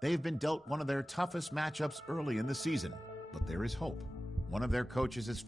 They've been dealt one of their toughest matchups early in the season, but there is hope. One of their coaches is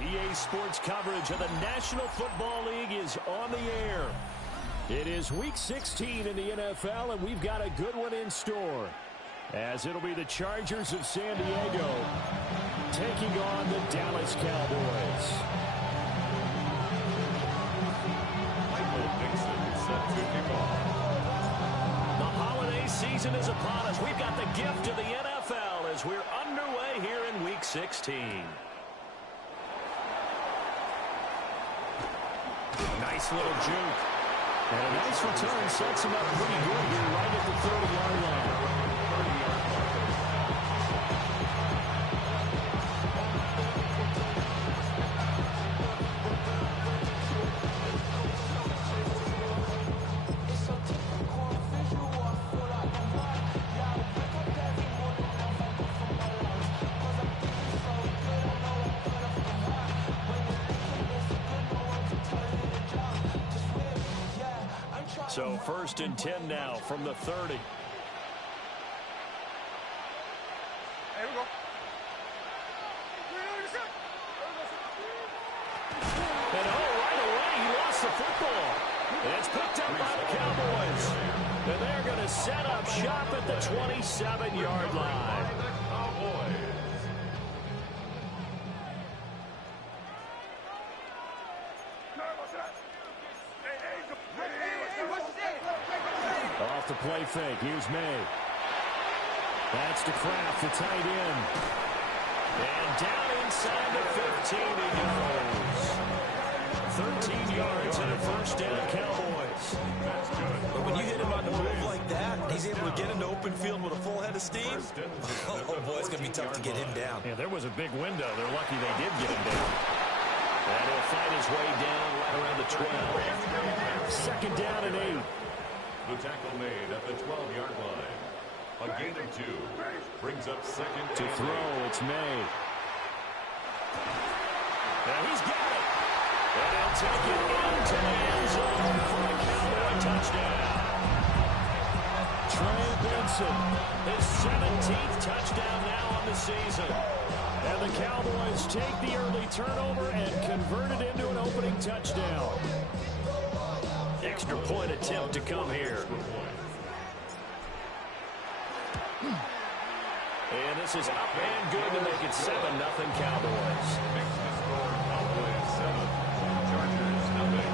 EA Sports coverage of the National Football League is on the air. It is Week 16 in the NFL, and we've got a good one in store, as it'll be the Chargers of San Diego taking on the Dallas Cowboys. The holiday season is upon us. We've got the gift of the NFL as we're underway here in Week 16. Nice little juke. And a nice return sets him up pretty good here right at the 30-yard line. So 1st and 10 now from the 30. Here we go. And right away he lost the football. And it's picked up by the Cowboys. And they're going to set up shop at the 27-yard line. Off the play fake. Here's May. That's to Kraft, the tight end. And down inside the 15 he goes. 13 yards and a first down, Cowboys. But when you hit him on the move like that, he's able to get into open field with a full head of steam. Oh, boy, it's going to be tough to get him down. Yeah, there was a big window. They're lucky they did get him down. And he'll find his way down right around the 12. Second down and 8. The tackle made at the 12-yard line. A gain of 2. Brings up second. To throw, it's May. And he's got it. And he'll take it into the end zone for a Cowboy touchdown. Trey Benson, his 17th touchdown now on the season. And the Cowboys take the early turnover and convert it into an opening touchdown. Extra point attempt to come here. And this is up and good to make it 7-0 Cowboys. Makes the score Cowboys 7, Chargers nothing.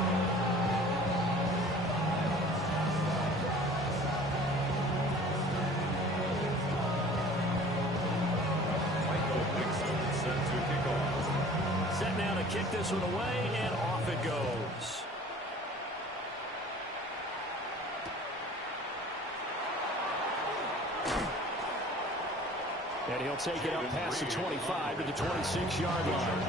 to kick this one away, and off it goes. And he'll take it up past the 25 to the 26-yard line.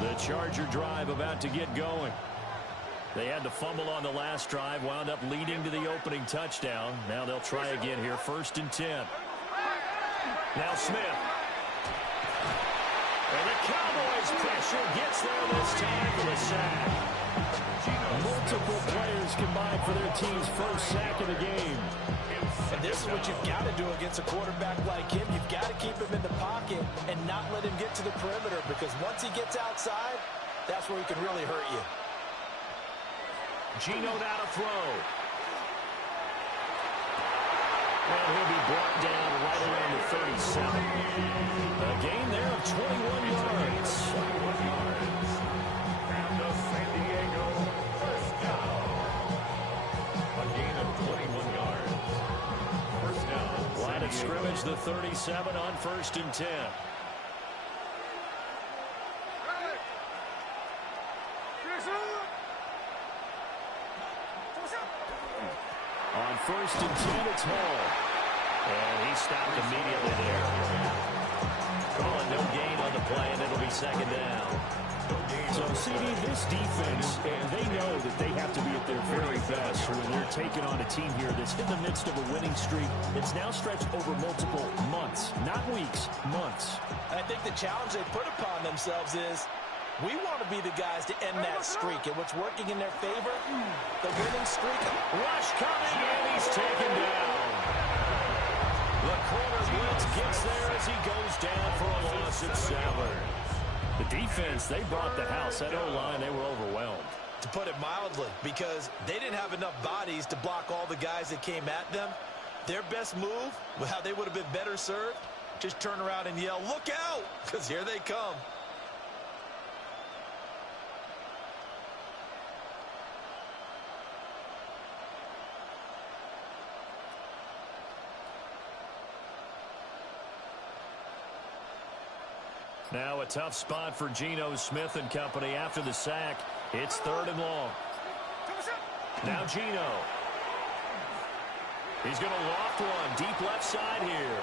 The Charger drive about to get going. They had to fumble on the last drive, wound up leading to the opening touchdown. Now they'll try again here, 1st and 10. Now Smith. And the Cowboys pressure gets there this time for the sack. Multiple players combined for their team's first sack of the game. And this is what you've got to do against a quarterback like him. You've got to keep him in the pocket and not let him get to the perimeter, because once he gets outside, that's where he can really hurt you. Geno now to throw. And he'll be brought down right around the 37. A gain there of 21 yards. 21 yards. And the San Diego first down. A gain of 21 yards. First down. Line of scrimmage, the 37 on 1st and 10. On 1st and 10, it's Hall. And he stopped immediately there. Calling no gain on the play, and it'll be 2nd down. So, CD, this defense, they know that they have to be at their very best when they're taking on a team here that's in the midst of a winning streak. It's now stretched over multiple months, not weeks, months. And I think the challenge they put upon themselves is, we want to be the guys to end that streak. And what's working in their favor, the winning streak. Rush coming, and he's taken down. The corner blitz gets there as he goes down for a loss at 7. The defense, they brought the house. That O-line, they were overwhelmed. To put it mildly, because they didn't have enough bodies to block all the guys that came at them. Their best move, how they would have been better served, just turn around and yell, "Look out!" Because here they come. Now a tough spot for Geno Smith and company after the sack. It's 3rd and long. Now Geno. He's going to loft one deep left side here.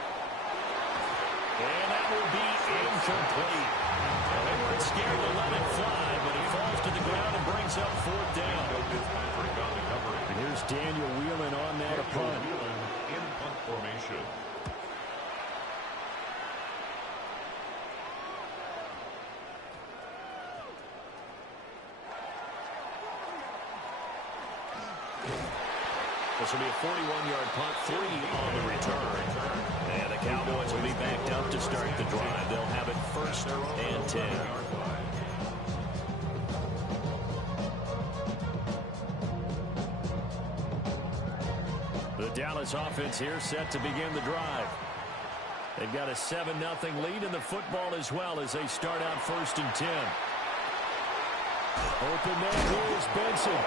And that will be incomplete. Well, they weren't scared to let it fly, but he falls to the ground and brings up 4th down. And here's Daniel Whelan on that punt. In punt formation. This will be a 41-yard punt, 3 on the return. And the Cowboys will be backed up to start the drive. They'll have it 1st and 10. The Dallas offense here set to begin the drive. They've got a 7-0 lead in the football as well as they start out 1st and 10. Open man, here's Benson.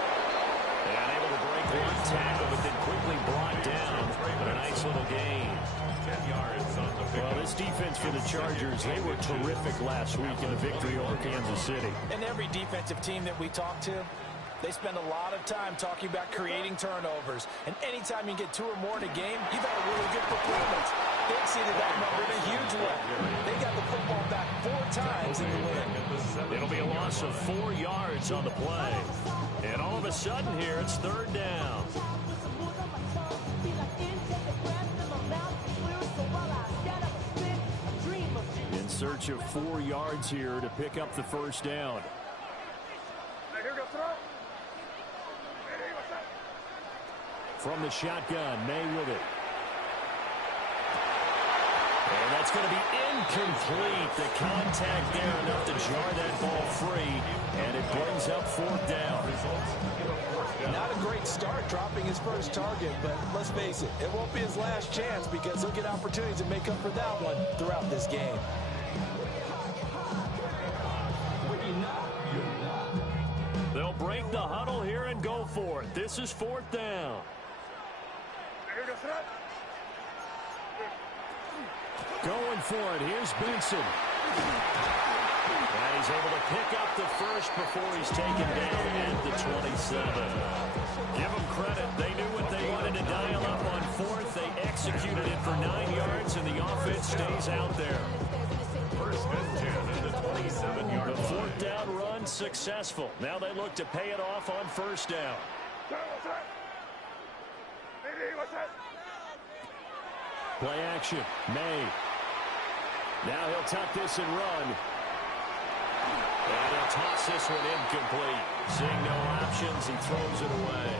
And able to break one tackle, but then quickly brought down. But a nice little gain. 10 yards on the Well, this defense for the Chargers, they were terrific last week in the victory over Kansas City. And every defensive team that we talk to, they spend a lot of time talking about creating turnovers. And anytime you get 2 or more in a game, you've had a really good performance. They exceeded that number in a huge way. They got the football back 4 times in the win. It'll be a loss of 4 yards on the play. And all of a sudden here, it's 3rd down. In search of 4 yards here to pick up the 1st down. From the shotgun, May with it. And that's going to be incomplete. The contact there enough to jar that ball free. And it brings up 4th down. Not a great start dropping his first target, but let's face it, it won't be his last chance because he'll get opportunities to make up for that one throughout this game. They'll break the huddle here and go for it. This is 4th down. Going for it. Here's Benson. And he's able to pick up the first before he's taken down at the 27. Give them credit. They knew what they wanted to dial up on fourth. They executed it for 9 yards, and the offense stays out there. First and 10 at the 27-yard line. The fourth down run successful. Now they look to pay it off on first down. Play action. May. Now he'll tuck this and run. And he'll toss this one incomplete. Seeing no options, he throws it away.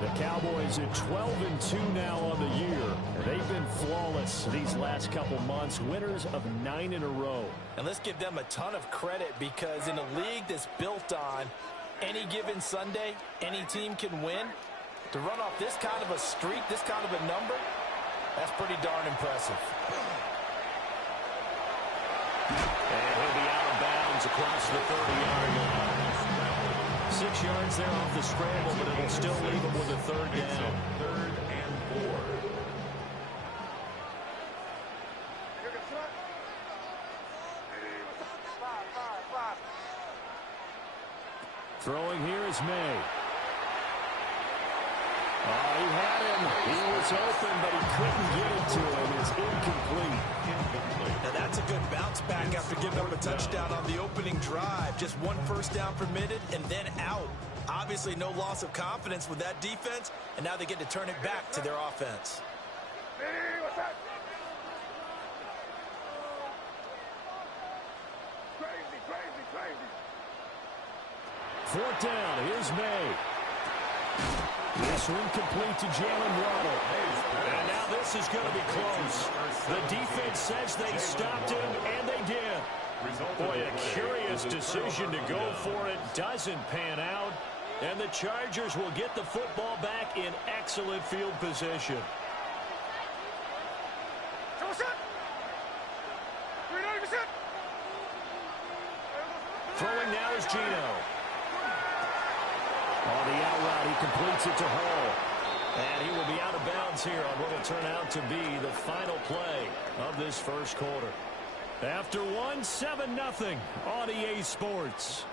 The Cowboys at 12-2 now on the year. And they've been flawless these last couple months. Winners of 9 in a row. And let's give them a ton of credit, because in a league that's built on any given Sunday, any team can win. To run off this kind of a streak, this kind of a number, that's pretty darn impressive. And he'll be out of bounds across the 30-yard line. 6 yards there off the scramble, but it'll still leave him with a third down. Third and 4. Throwing here is May. Oh, he had him. He was open, but he couldn't get it to him. It's incomplete. Now that's a good bounce back after giving up a touchdown on the opening drive. Just 1 first down permitted and then out. Obviously no loss of confidence with that defense, and now they get to turn it back to their offense. Fourth down. Here's May. This one complete to Jalen Waddle. And now this is going to be close. The defense says they stopped him, and they did. Boy, a curious decision to go for it. Doesn't pan out. And the Chargers will get the football back in excellent field position. Throwing now is Gino. On the out route, he completes it to Hall. And he will be out of bounds here on what will turn out to be the final play of this first quarter. After one, 7-0 on EA Sports.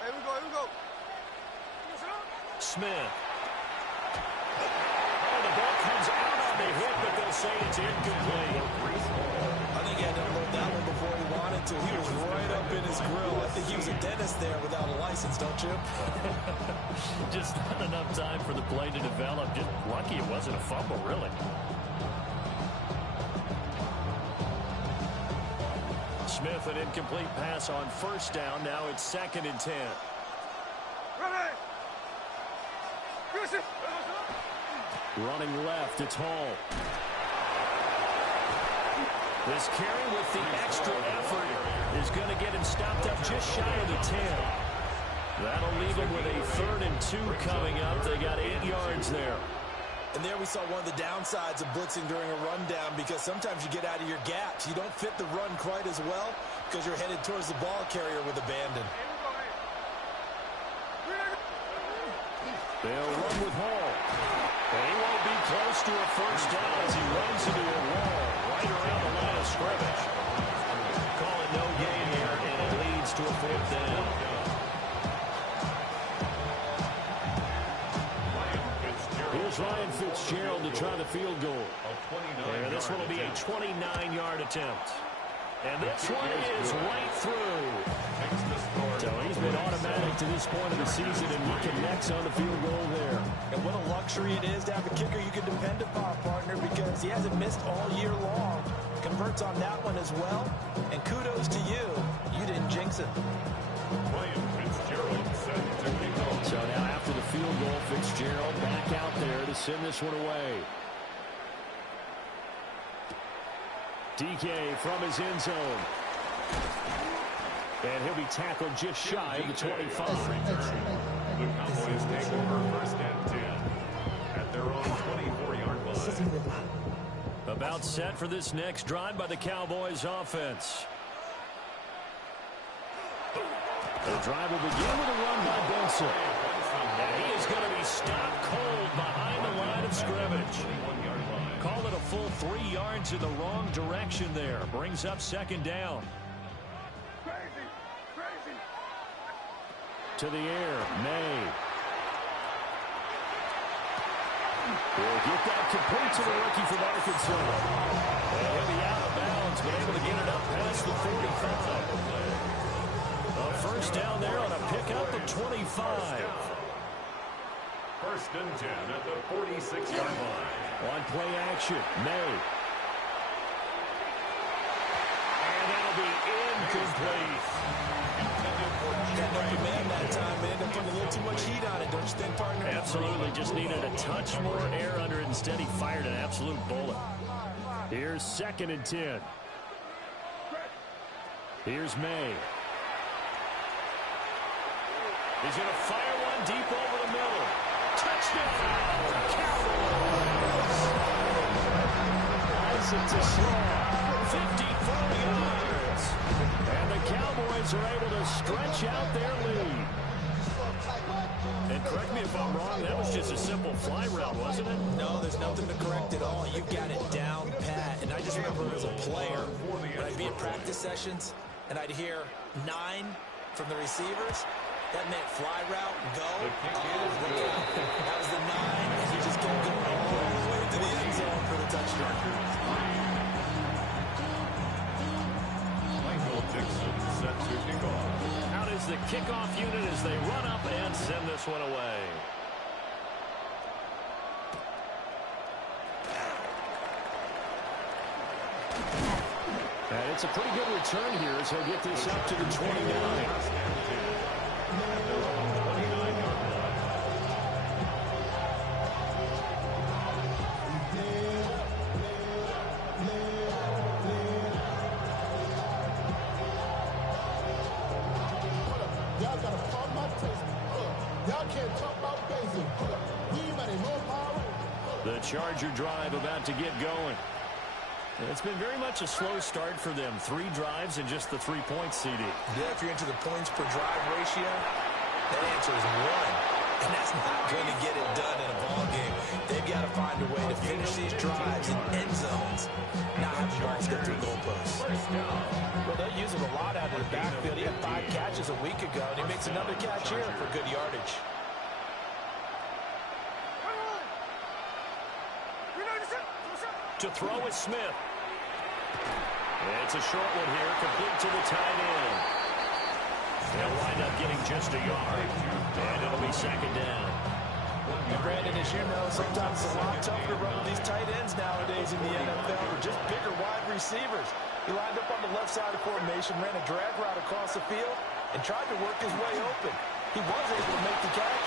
Here we go. Smith. Oh, the ball comes out on the hit, but they'll say it's incomplete. I think he had to unload that one before he wanted to. He was right up in his grill. I think he was a dentist there without a license, don't you? Just not enough time for the play to develop. Just lucky it wasn't a fumble, really. Smith, an incomplete pass on first down. Now it's 2nd and 10. Running left, it's Hall. This carry with the extra effort is going to get him stopped up just shy of the 10. That'll leave him with a 3rd and 2 coming up. They got 8 yards there. And there we saw one of the downsides of blitzing during a rundown, because sometimes you get out of your gaps. You don't fit the run quite as well because you're headed towards the ball carrier with abandon. They'll run with Hall. And he won't be close to a first down as he runs into a wall right around the line of scrimmage. Call it no gain here, and it leads to a 4th down. Here's Ryan Fitzgerald to try the field goal. And this one will be a 29-yard attempt. And this one is right through. So he's been automatic to this point of the season, and he connects on the field goal there. And what a luxury it is to have a kicker you can depend upon, partner, because he hasn't missed all year long. Converts on that one as well. And kudos to you. You didn't jinx it. So now after the field goal, Fitzgerald back out there to send this one away. DK from his end zone. And he'll be tackled just shy of the 25. The Cowboys take over first and 10 at their own 24-yard line. About set for this next drive by the Cowboys offense. The drive will begin with a run by Benson. And he is going to be stopped cold behind the line of scrimmage. Call it a full 3 yards in the wrong direction there. Brings up second down. To the air, May. Will get that complete to the rookie from Arkansas. And he'll be out of bounds, but able to get it up past the 45. A first down there on a pickup of 25. First and 10 at the 46-yard line. On play action, May. And that'll be incomplete. Got no command that time, but ended up putting a little too much heat on it, don't you think, partner? Absolutely, just needed a touch more air under it. Instead, he fired an absolute bullet. Here's second and 10. Here's May. He's going to fire one deep over the middle. Touchdown, Cowboys! Nice to slow. 54 yards. And the Cowboys are able to stretch out their lead. And correct me if I'm wrong, that was just a simple fly route, wasn't it? No, there's nothing to correct at all. You've got it down pat. And I just remember as a player, when I'd be at practice sessions, and I'd hear 9 from the receivers, that meant fly route, go, that was the 9, and he just kept going all the way to the end zone for the touchdown. Michael Dixon set to kick off. Out is the kickoff unit as they run up and send this one away. And it's a pretty good return here as he'll get this up to the 29. The Charger drive about to get going. It's been very much a slow start for them. 3 drives and just the 3 points, CD. Yeah, if you're into the points per drive ratio, that answer is 1. And that's not going to get it done in a ball game. They've got to find a way to finish these drives in end zones, not have the balls go through goalposts. Well, they'll use him a lot out of the backfield. He had 5 catches a week ago, and he makes another catch here for good yardage. To throw is Smith. It's a short one here, complete to the tight end. They'll wind up getting just a yard, and it'll be second down. And Brandon, as you know, sometimes it's a lot tougher to run with these tight ends nowadays in the NFL. They're just bigger wide receivers. He lined up on the left side of formation, ran a drag route across the field, and tried to work his way open. He was able to make the catch,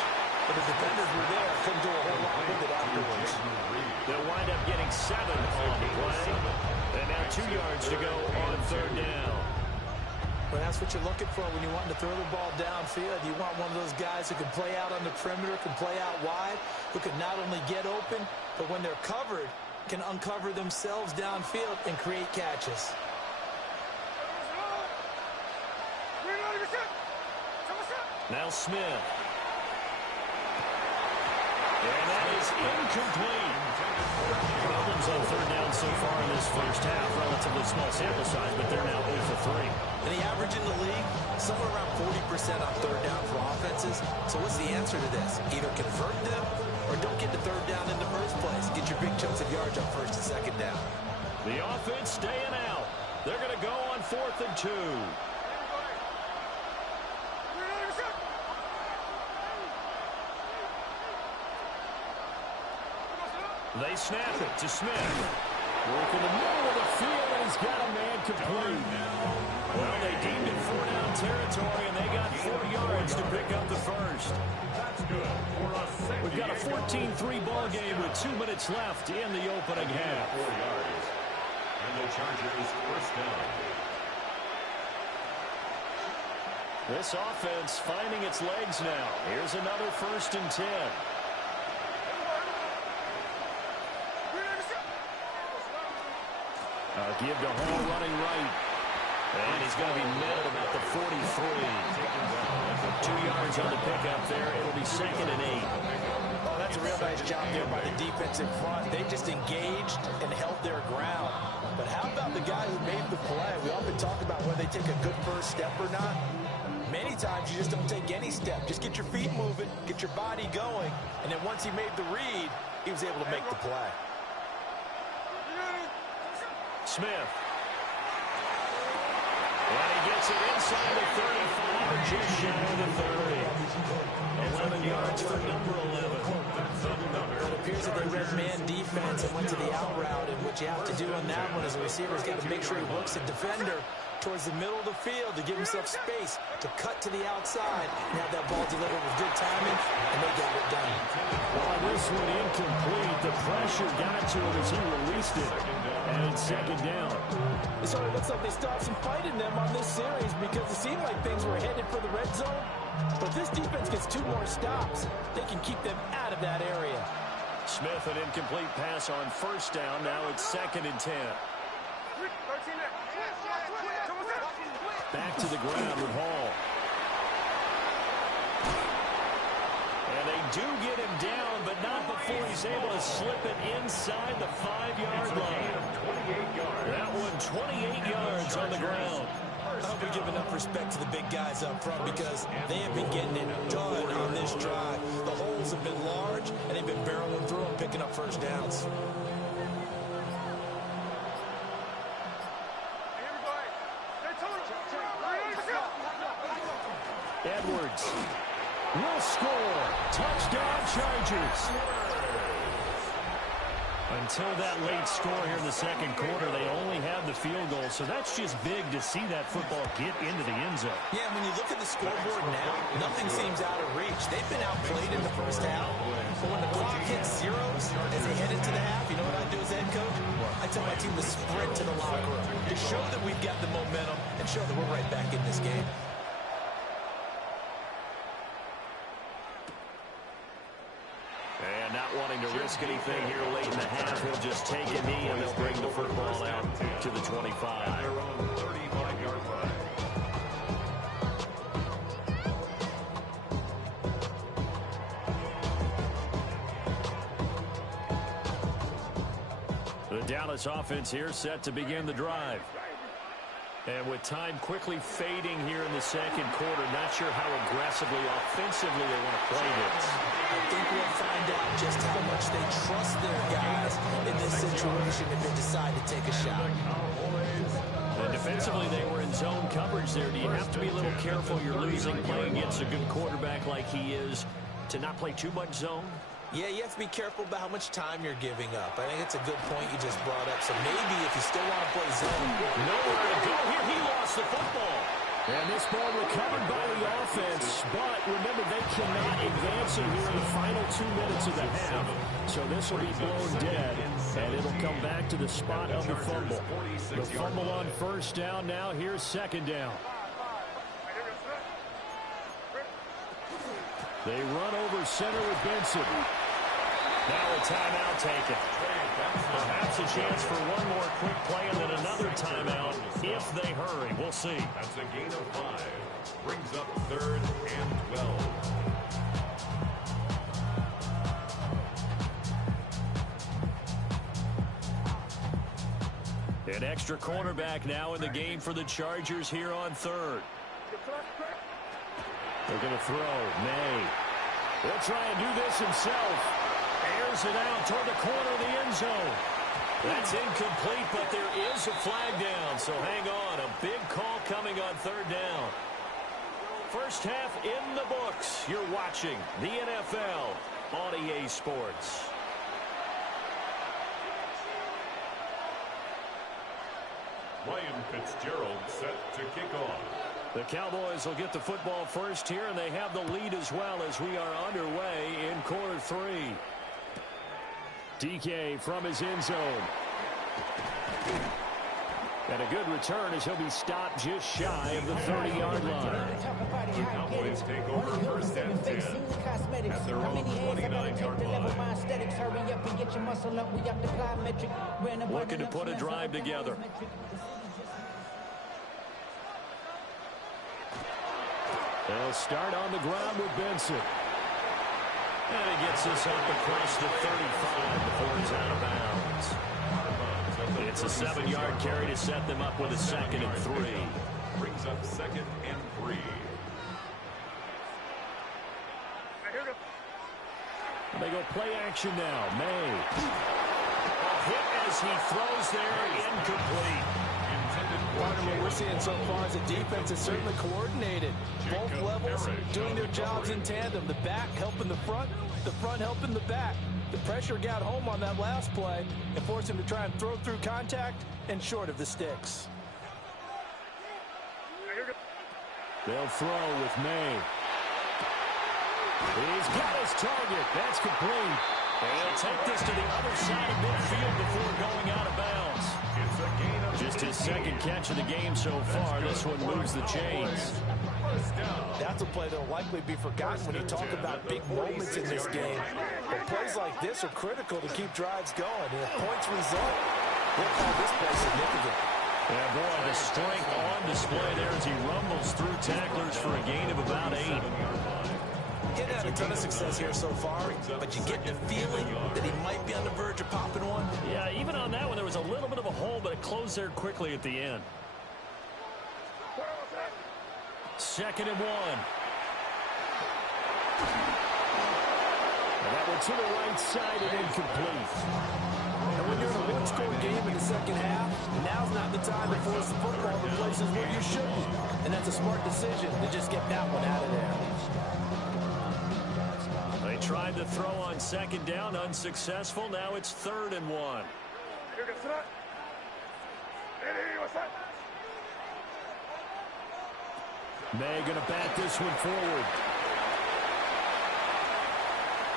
but the defenders were there. Couldn't do a whole lot with it afterwards. They'll wind up getting 7 on the play. And now 2 yards to go on third down. Well, that's what you're looking for when you want to throw the ball downfield. You want one of those guys who can play out on the perimeter, can play out wide, who can not only get open, but when they're covered, can uncover themselves downfield and create catches. Now Smith. And that is incomplete. Problems on third down so far in this first half. Relatively small sample size, but they're now 0 for 3. And the average in the league, somewhere around 40% on third down for offenses. So what's the answer to this? Either convert them or don't get the third down in the first place. Get your big chunks of yards on first and second down. The offense staying out. They're going to go on 4th and 2. They snap it to Smith. Work in the middle of the field, and he's got a man complete. Well, they deemed it 4-down territory, and they got 4 yards to pick up the first. That's good for a second. We've got a 14-3 ball game with 2 minutes left in the opening half. 4 yards. And the Chargers first down. This offense finding its legs now. Here's another 1st and 10. Give to Hall running right. And he's going to be met at about the 43. 2 yards on the pickup there. It'll be 2nd and 8. Oh, that's a real nice job there by the defense in front. They just engaged and held their ground. But how about the guy who made the play? We often talk about whether they take a good first step or not. Many times you just don't take any step. Just get your feet moving, get your body going, and then once he made the read, he was able to make the play. Smith. And he gets it inside the 35, just shy of the 30. 11 yards for number 11. It appears that they read man defense and went to the out route, and what you have to do on that one as a receiver is got to make sure he works the defender towards the middle of the field to give himself space to cut to the outside and have that ball delivered with good timing, and they got it done. Well, this one incomplete. The pressure got to him as he released it, and it's 2nd down. So it looks like they stopped some fight in them on this series because it seemed like things were headed for the red zone. But this defense gets 2 more stops. They can keep them out of that area. Smith, an incomplete pass on 1st down. Now it's 2nd and 10. Back to the ground with Hall. And they do get him down, but not before he's able to slip it inside the 5-yard line. That one, 28 yards on the ground. I hope we give enough respect to the big guys up front because they have been getting it done on this drive. The holes have been large, and they've been barreling through them, picking up 1st downs. Edwards will score. Touchdown, Chargers. Until that late score here in the 2nd quarter, they only had the field goal. So that's just big to see that football get into the end zone. Yeah, when you look at the scoreboard now, nothing seems out of reach. They've been outplayed in the 1st half. But when the clock hits zeros as they head into the half, you know what I do as head coach? I tell my team to sprint to the locker room to show that we've got the momentum and show that we're right back in this game. And not wanting to risk anything here late in the half, he'll just take a knee and they'll bring the football out to the 25. Their own 35-yard line. The Dallas offense here set to begin the drive. And with time quickly fading here in the 2nd quarter, not sure how aggressively, offensively they want to play this. I think we'll find out just how much they trust their guys in this situation if they decide to take a shot. And defensively, they were in zone coverage there. Do you have to be a little careful? You're losing, playing against a good quarterback like he is, to not play too much zone? Yeah, you have to be careful about how much time you're giving up. I think it's a good point you just brought up. So maybe if you still want to play zone. Nowhere to go here. He lost the football. And this ball recovered by the offense. But remember, they cannot advance it here in the final 2 minutes of the half. So this will be blown dead. And it'll come back to the spot of the fumble. The fumble on 1st down. Now here's 2nd down. They run over center with Benson. Now a timeout taken. Perhaps a chance for one more quick play and then another timeout if they hurry. We'll see. That's a gain of 5. Brings up 3rd and 12. An extra cornerback now in the game for the Chargers here on 3rd. They're going to throw. May. He'll try and do this himself. Airs it out toward the corner of the end zone. That's incomplete, but there is a flag down. So hang on. A big call coming on 3rd down. First half in the books. You're watching the NFL on EA Sports. Ryan Fitzgerald set to kick off. The Cowboys will get the football first here, and they have the lead as well as we are underway in quarter 3. DK from his end zone. And a good return as he'll be stopped just shy of the 30-yard line. The Cowboys take over first and 10 at their own 29-yard line. Looking to put a drive together. They'll start on the ground with Benson. And he gets this up across the 35 before he's out of bounds. It's a 7-yard carry to set them up with a 2nd and 3. Brings up 2nd and 3. They go play action now. May. A hit as he throws there, incomplete. What we're seeing so far is the defense is certainly coordinated. Both levels doing their jobs in tandem. The back helping the front helping the back. The pressure got home on that last play and forced him to try and throw through contact and short of the sticks. They'll throw with May. He's got his target. That's complete. He'll take this to the other side of midfield before going out of bounds. It's a gain of Just his 2nd catch of the game so far. This one moves the chains. That's a play that will likely be forgotten when you talk about big moments in this game. But plays like this are critical to keep drives going. And if points result, we'll call this play significant. Yeah, boy, the strength on display there as he rumbles through tacklers for a gain of about 8. Getting had a ton of success here so far, but you get the feeling that he might be on the verge of popping one. Yeah, even on that one, there was a little bit of a hole, but it closed there quickly at the end. 2nd and 1. And that one to the right side and incomplete. And when you're in a one-score game in the second half, now's not the time to force the football to places where you shouldn't. And that's a smart decision to just get that one out of there. They tried to throw on 2nd down, unsuccessful. Now it's 3rd and 1. May going to bat this one forward.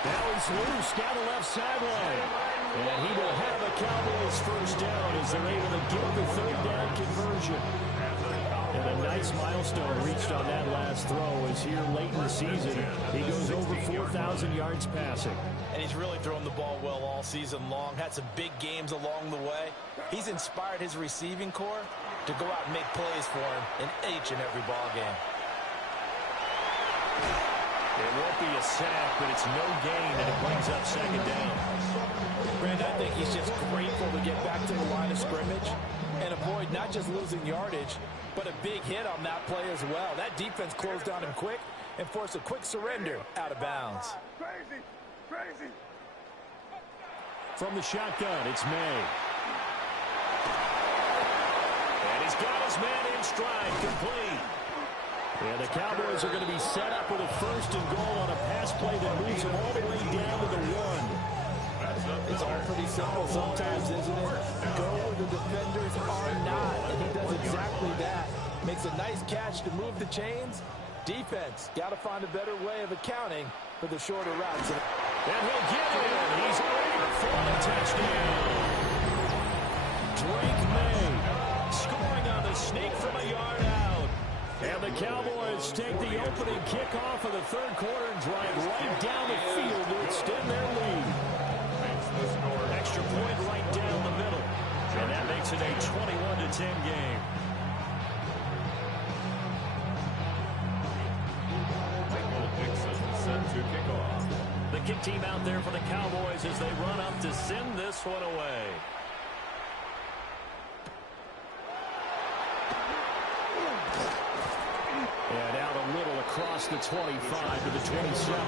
Now he's loose down the left sideline. And he will have a Cowboys first down as they're able to get the 3rd down conversion. And a nice milestone reached on that last throw as here late in the season, he goes over 4,000 yards passing. And he's really thrown the ball well all season long. Had some big games along the way. He's inspired his receiving corps to go out and make plays for him in each and every ball game. It won't be a sack, but it's no gain, and it brings up 2nd down. Brand, I think he's just grateful to get back to the line of scrimmage and avoid not just losing yardage, but a big hit on that play as well. That defense closed on him quick and forced a quick surrender out of bounds. Crazy. From the shotgun, it's May. And he's got his man in stride, complete. And the Cowboys are going to be set up with a 1st and goal on a pass play that moves them all the way down to the 1. It's all pretty simple sometimes, isn't it? Go where the defenders are not, and he does exactly that. Makes a nice catch to move the chains. Defense, got to find a better way of accounting for the shorter routes. And he'll get it. He's over for the touchdown. Drake May scoring on the sneak from a yard out. And the Cowboys take the opening kickoff of the 3rd quarter and drive right down the field to extend their lead. Extra point right down the middle. And that makes it a 21-10 game. Set to kick off. The kick team out there for the Cowboys as they run up to send this one away. And out a little across the 25 to the 27.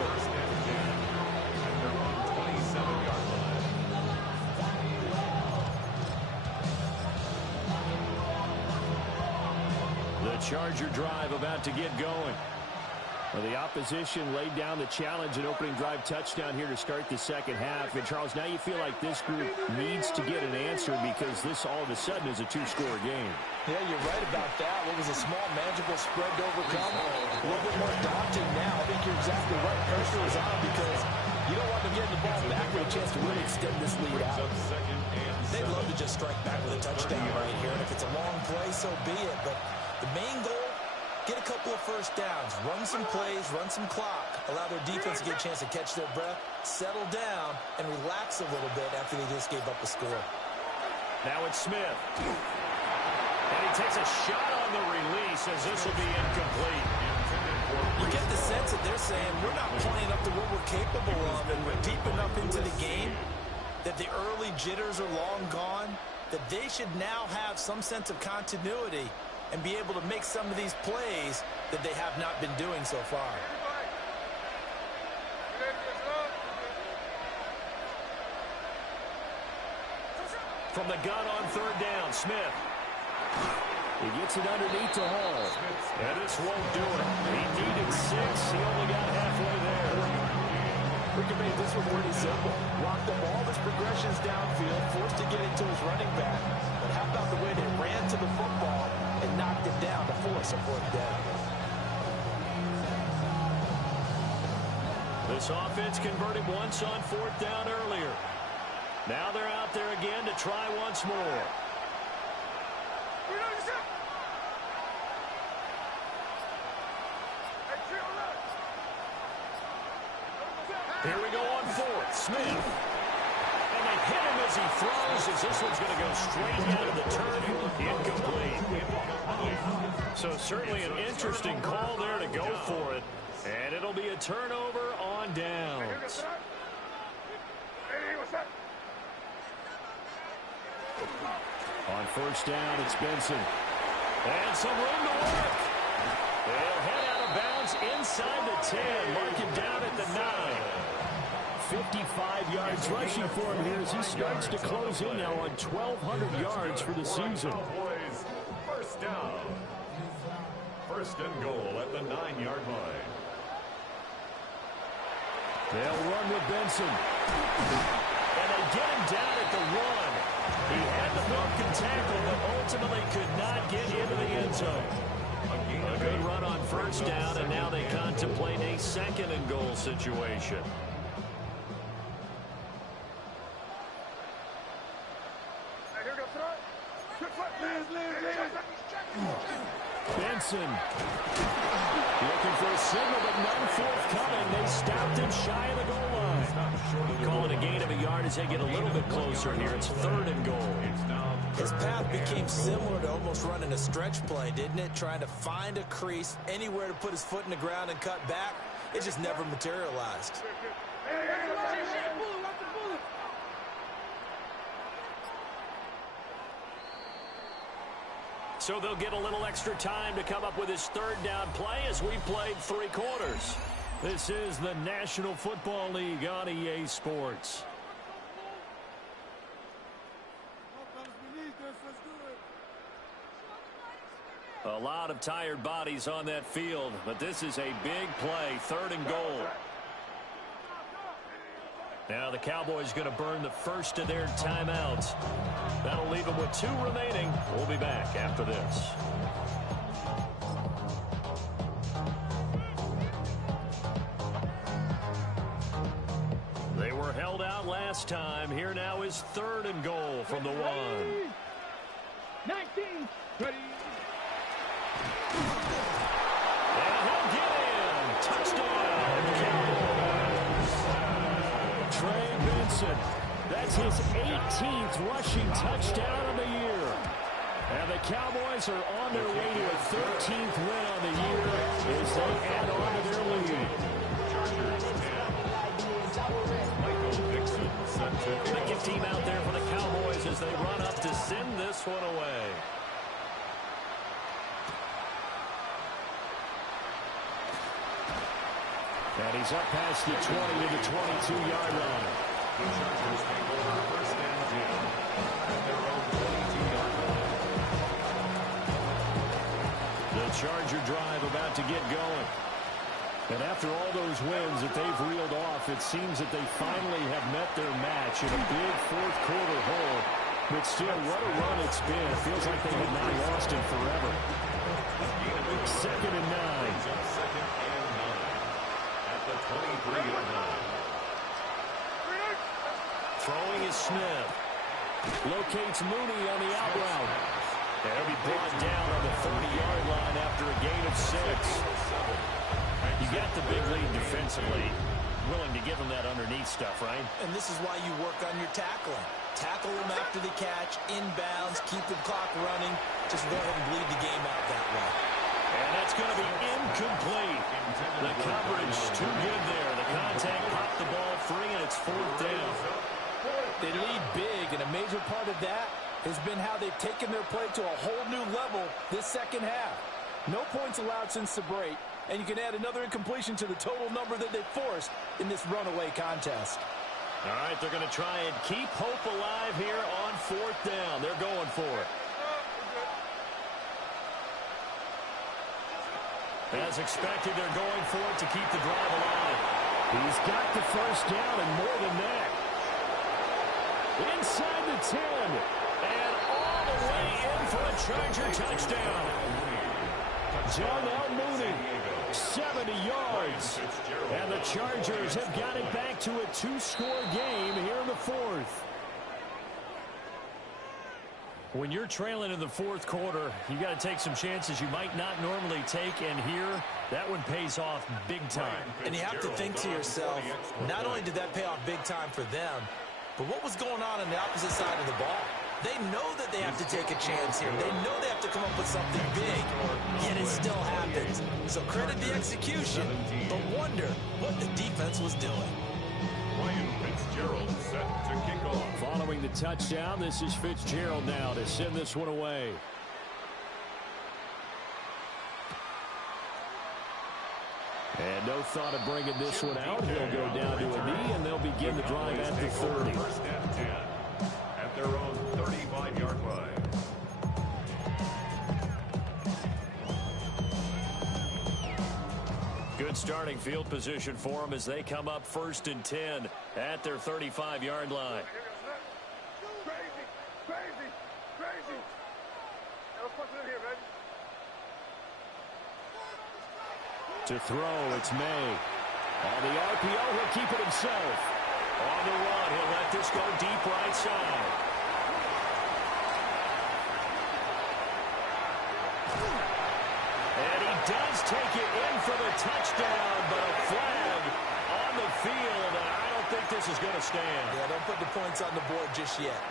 The Charger drive about to get going. Well, the opposition laid down the challenge and opening drive touchdown here to start the second half. And, Charles, now you feel like this group needs to get an answer because this all of a sudden is a two-score game. Yeah, you're right about that. What was a small, manageable spread to overcome? A little bit more daunting now. I think you're exactly right. Pressure is on because you don't want them getting the ball back with a chance to really extend this lead out. They'd love to just strike back with a touchdown right here. And if it's a long play, so be it. But the main goal, get a couple of first downs, run some plays, run some clock, allow their defense to get a chance to catch their breath, settle down, and relax a little bit after they just gave up a score. Now it's Smith. And he takes a shot on the release as this will be incomplete. You get the sense that they're saying we're not playing up to what we're capable of, and we're deep enough into the game that the early jitters are long gone, that they should now have some sense of continuity and be able to make some of these plays that they have not been doing so far. From the gun on third down, Smith. He gets it underneath to Hall. And this won't do it. He needed 6. He only got halfway there. We can make this one pretty simple. Walk the ball, his progressions downfield, forced to get it to his running back. But how about the way they ran to the football and knocked it down to force a fourth down? This offense converted once on fourth down earlier. Now they're out there again to try once more. Here we go on fourth. Smith. And they hit him as he throws, as this one's going to go straight out of the turn. Incomplete. So certainly an interesting call there to go for it. And it'll be a turnover on downs. On first down, it's Benson. And some room to work. They'll head out of bounds inside the 10. Mark him down at the 9. 55 yards rushing for him here as he starts to close in now on 1,200 yards for the season. First down. First and goal at the 9-yard line. They'll run with Benson. And they get him down at the 1. He had the broken tackle, but ultimately could not get into the end zone. A good run on first down, and now they contemplate a second and goal situation. Benson looking for a signal, but none forthcoming. They stopped him shy of the goal line. Call it a gain of a yard as they get a little bit closer here. It's third and goal. His path became similar to almost running a stretch play, didn't it? Trying to find a crease, anywhere to put his foot in the ground and cut back. It just never materialized. So they'll get a little extra time to come up with his third down play as we played 3 quarters. This is the National Football League on EA Sports. A lot of tired bodies on that field, but this is a big play, third and goal. Now the Cowboys going to burn the first of their timeouts. That'll leave them with 2 remaining. We'll be back after this. They were held out last time. Here now is third and goal from the 1. 19, ready. And he'll get in. Touchdown, Cowboys. Trey Benson. That's his 18th rushing touchdown of the year. And the Cowboys are on their way to a 13th win on the year as they add on to their lead. Big team out there for the Cowboys as they run up to send this one away. And he's up past the 20 to the 22-yard line. The Charger drive about to get going. And after all those wins that they've reeled off, it seems that they finally have met their match in a big fourth quarter hole. But still, what a run it's been. It feels like they have not lost in forever. 2nd and 9. Second and 9 at the 23-yard line. Throwing is Smith. Locates Mooney on the out route. And he'll be brought down on the 30-yard line after a gain of 6. You got the big lead defensively. Willing to give them that underneath stuff, right? And this is why you work on your tackling. Tackle them after the catch, inbounds, keep the clock running. Just go ahead and bleed the game out that way. And that's going to be incomplete. The coverage too good there. The contact popped the ball free, and it's 4th down. They lead big, and a major part of that has been how they've taken their play to a whole new level this second half. No points allowed since the break, and you can add another incompletion to the total number that they forced in this runaway contest. All right, they're going to try and keep hope alive here on 4th down. They're going for it. As expected, they're going for it to keep the drive alive. He's got the first down and more than that. Inside the 10. And all the way in for a Charger touchdown. Darnell Mooney, 70 yards. And the Chargers have got it back to a 2-score game here in the 4th. When you're trailing in the 4th quarter, you got to take some chances you might not normally take, and here, that one pays off big time. And you have to think to yourself, not only did that pay off big time for them, but what was going on the opposite side of the ball? They know that they have to take a chance here. They know they have to come up with something big, yet it still happens. So credit the execution, but wonder what the defense was doing. Ryan Fitzgerald set to kick off. Following the touchdown, this is Fitzgerald now to send this one away. And no thought of bringing this one out. He'll go down to a knee, and they'll begin the drive at the 30. First and 10 at their own 35-yard line. Good starting field position for them as they come up 1st and 10 at their 35-yard line. Crazy. Let's push it in here, baby. To throw, it's May. On the RPO, he'll keep it himself. On the run, he'll let this go deep right side. And he does take it in for the touchdown, but a flag on the field, and I don't think this is going to stand. Yeah, don't put the points on the board just yet.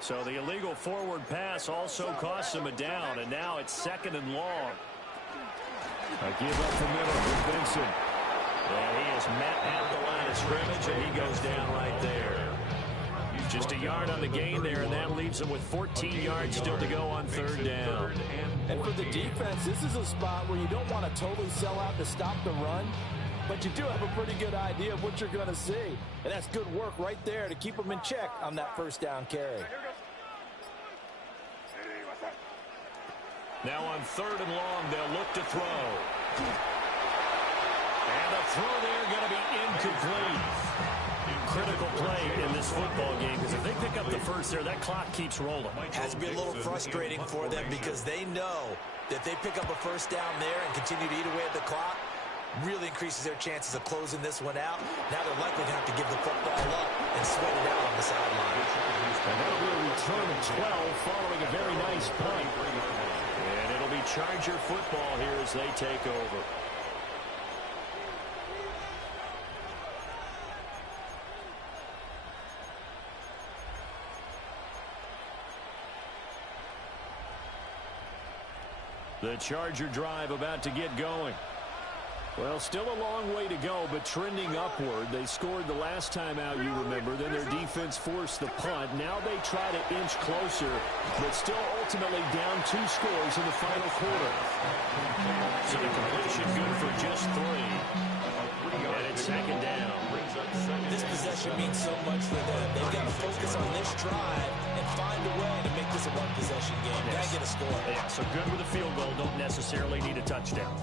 So the illegal forward pass also costs him a down, and now it's 2nd and long. A give up the middle for Benson. And he is met at the line of scrimmage, and he goes down right there. Just a yard on the gain there, and that leaves him with 14 yards still to go on 3rd down. And for the defense, this is a spot where you don't want to totally sell out to stop the run, but you do have a pretty good idea of what you're going to see. And that's good work right there to keep them in check on that 1st down carry. Now on 3rd and long, they'll look to throw. And the throw there going to be incomplete. Critical play in this football game, because if they pick up the first there, that clock keeps rolling. Has to be a little frustrating for them because they know that if they pick up a 1st down there and continue to eat away at the clock, really increases their chances of closing this one out. Now they're likely to have to give the football up and sweat it out on the sideline. And that'll be a return of 12 following a very nice punt. And it'll be Charger football here as they take over. The Charger drive about to get going. Well, still a long way to go, but trending upward. They scored the last time out, you remember. Then their defense forced the punt. Now they try to inch closer, but still ultimately down 2 scores in the final quarter. So the completion good for just 3. And it's 2nd down. This possession means so much for them. They've got to focus focus on this drive and find a way to make this a one-possession game. Yes. Gotta get a score. Yeah, so good with a field goal. Don't necessarily need a touchdown.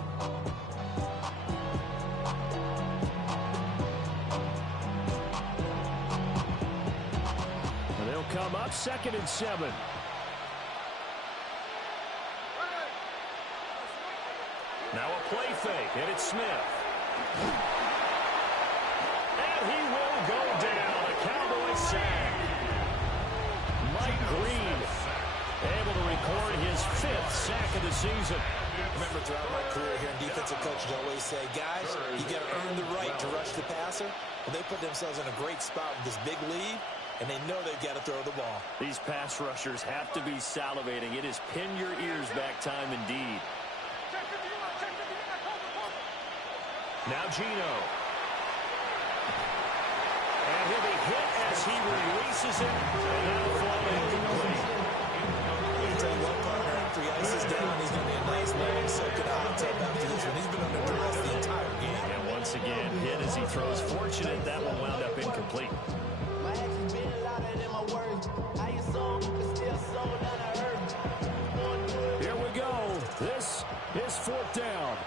And they'll come up 2nd and 7. Now a play fake, and it's Smith. And he will go down. A Cowboy sack. Mike Green able to record his 5th sack of the season. Remember, throughout my career here in defensive coaches always say, guys, you got to earn the right to rush the passer. Well, they put themselves in a great spot with this big lead, and they know they've got to throw the ball. These pass rushers have to be salivating. It is pin your ears back time indeed. Now Gino. And he'll be hit as he releases it. And that'll fall incomplete. I tell you what, partner, after he ices down, he's going to be a nice man. So could a hot tub after this one. He's been under duress the entire game. And once again, hit as he throws. Fortunate that one wound up incomplete. Here we go. This is 4th down.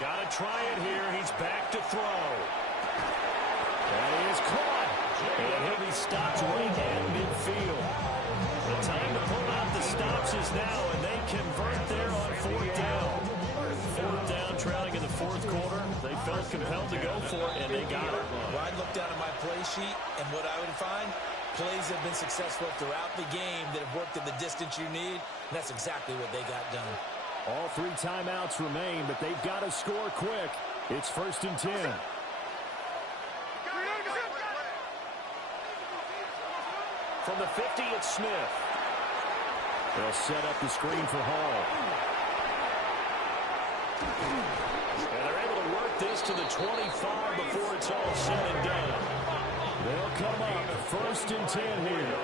Got to try it here. He's back to throw. That is caught. And he'll be stopped right at midfield. The time to pull out the stops is now, and they convert there on 4th down. 4th down, trailing in the 4th quarter. They felt compelled to go for it, and they got it. Well, I'd look down at my play sheet, and what I would find, plays have been successful throughout the game that have worked in the distance you need, and that's exactly what they got done. All 3 timeouts remain, but they've got to score quick. It's 1st and 10. From the 50, it's Smith. They'll set up the screen for Hall. And they're able to work this to the 25 before it's all said and done. They'll come up 1st and 10 here.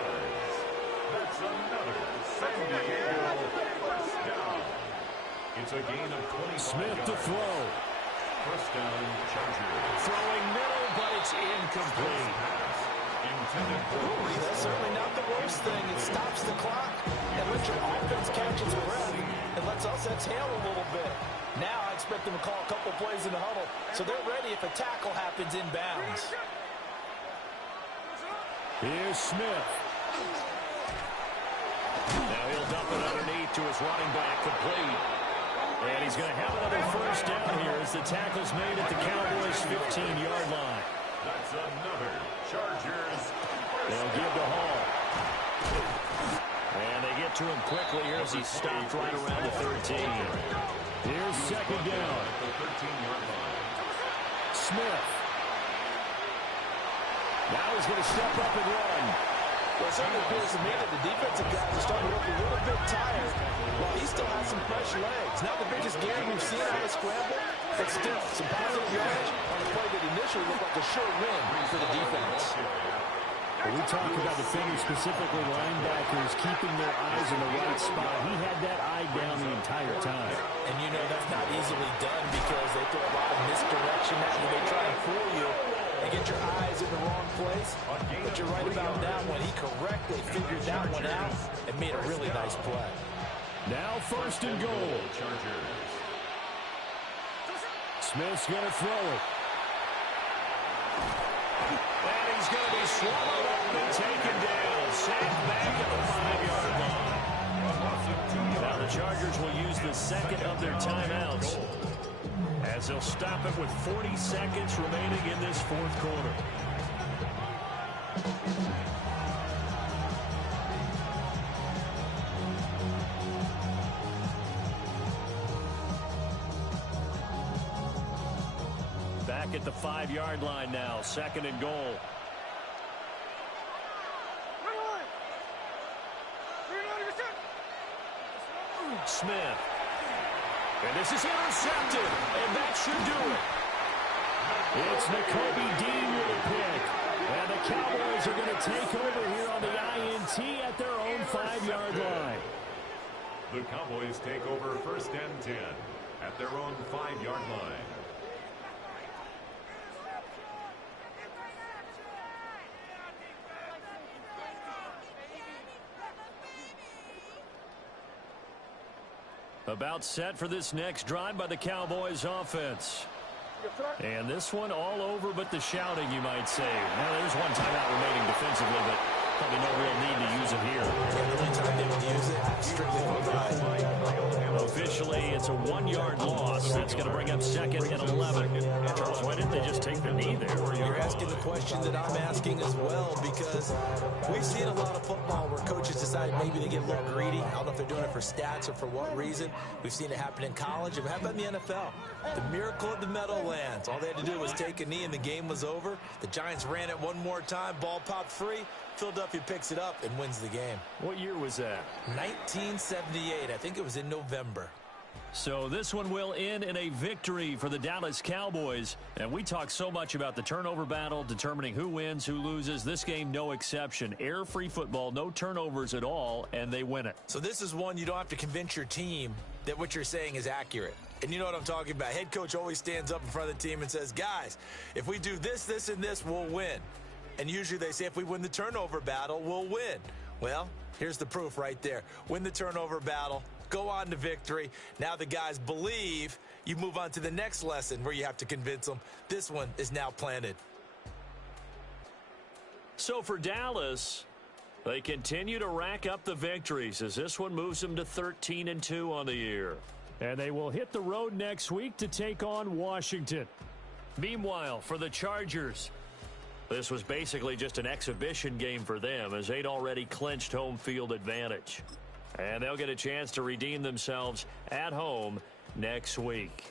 That's another San Diego first down. It's a gain of 20. Smith to throw. First down, Chargers. Throwing middle, but it's incomplete. That's certainly not the worst thing. It stops the clock and lets your offense catch its breath and lets us exhale a little bit. Now I expect them to call a couple plays in the huddle so they're ready if a tackle happens inbounds. Here's Smith. Now he'll dump it underneath to his running back, complete. And he's going to have another first down here as the tackle's made at the Cowboys' 15-yard line. That's another Chargers. They'll give to Hall. And they get to him quickly here as he stopped right around the 13. Here's 2nd down. The 13-yard line. Smith. Now he's going to step up and run. Well, it certainly appears to me that the defensive guys are starting to look a little bit tired while he still has some fresh legs. Not the biggest game we've seen on a scramble, but still some positive yardage on a play that initially looked like a sure win for the defense. When we talk about defenders, specifically linebackers, keeping their eyes in the right spot, he had that eye down the entire time. And you know that's not easily done because they throw a lot of misdirection at you. They try and fool you and get your eyes in the wrong place. But you're right about that one. He correctly figured that one out and made a really nice play. Now 1st and goal. Smith's going to throw it. And he's going to be swallowed up and taken down. Sacked back at the 5-yard line. Now the Chargers will use the 2nd of their timeouts as they'll stop it with 40 seconds remaining in this 4th quarter. Back at the 5-yard line now, 2nd and goal. Smith. And this is intercepted, and that should do it. It's Nakobe Dean with a pick. And the Cowboys are going to take over here on the INT at their own 5-yard line. The Cowboys take over 1st and 10 at their own 5-yard line. About set for this next drive by the Cowboys offense. And this one all over but the shouting, you might say. Now, there's one timeout remaining defensively, but probably no real need to use it here. Yeah, the only time they would use it, strictly for pride. Officially, it's a 1-yard loss. That's going to bring up 2nd and 11. Charles, why didn't they just take the knee there? You're asking the question that I'm asking as well, because we've seen a lot of football where coaches decide maybe they get a little greedy. I don't know if they're doing it for stats or for what reason. We've seen it happen in college. How about in the NFL? The miracle of the Meadowlands. All they had to do was take a knee and the game was over. The Giants ran it one more time. Ball popped free. Philadelphia picks it up and wins the game. What year was that? 1978. I think it was in November. So this one will end in a victory for the Dallas Cowboys. And we talk so much about the turnover battle, determining who wins, who loses. This game, no exception. Air-free football, no turnovers at all, and they win it. So this is one you don't have to convince your team that what you're saying is accurate. And you know what I'm talking about. Head coach always stands up in front of the team and says, guys, if we do this, this, and this, we'll win. And usually they say if we win the turnover battle, we'll win. Well, here's the proof right there. Win the turnover battle. Go on to victory. Now the guys believe. You move on to the next lesson where you have to convince them. This one is now planted. So for Dallas, they continue to rack up the victories as this one moves them to 13-2 on the year. And they will hit the road next week to take on Washington. Meanwhile, for the Chargers, this was basically just an exhibition game for them as they'd already clinched home field advantage. And they'll get a chance to redeem themselves at home next week.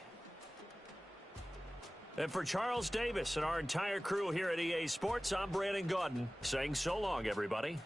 And for Charles Davis and our entire crew here at EA Sports, I'm Brandon Gaudin saying so long, everybody.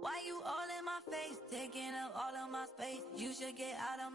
Why you all in my face, taking up all of my space? You should get out of my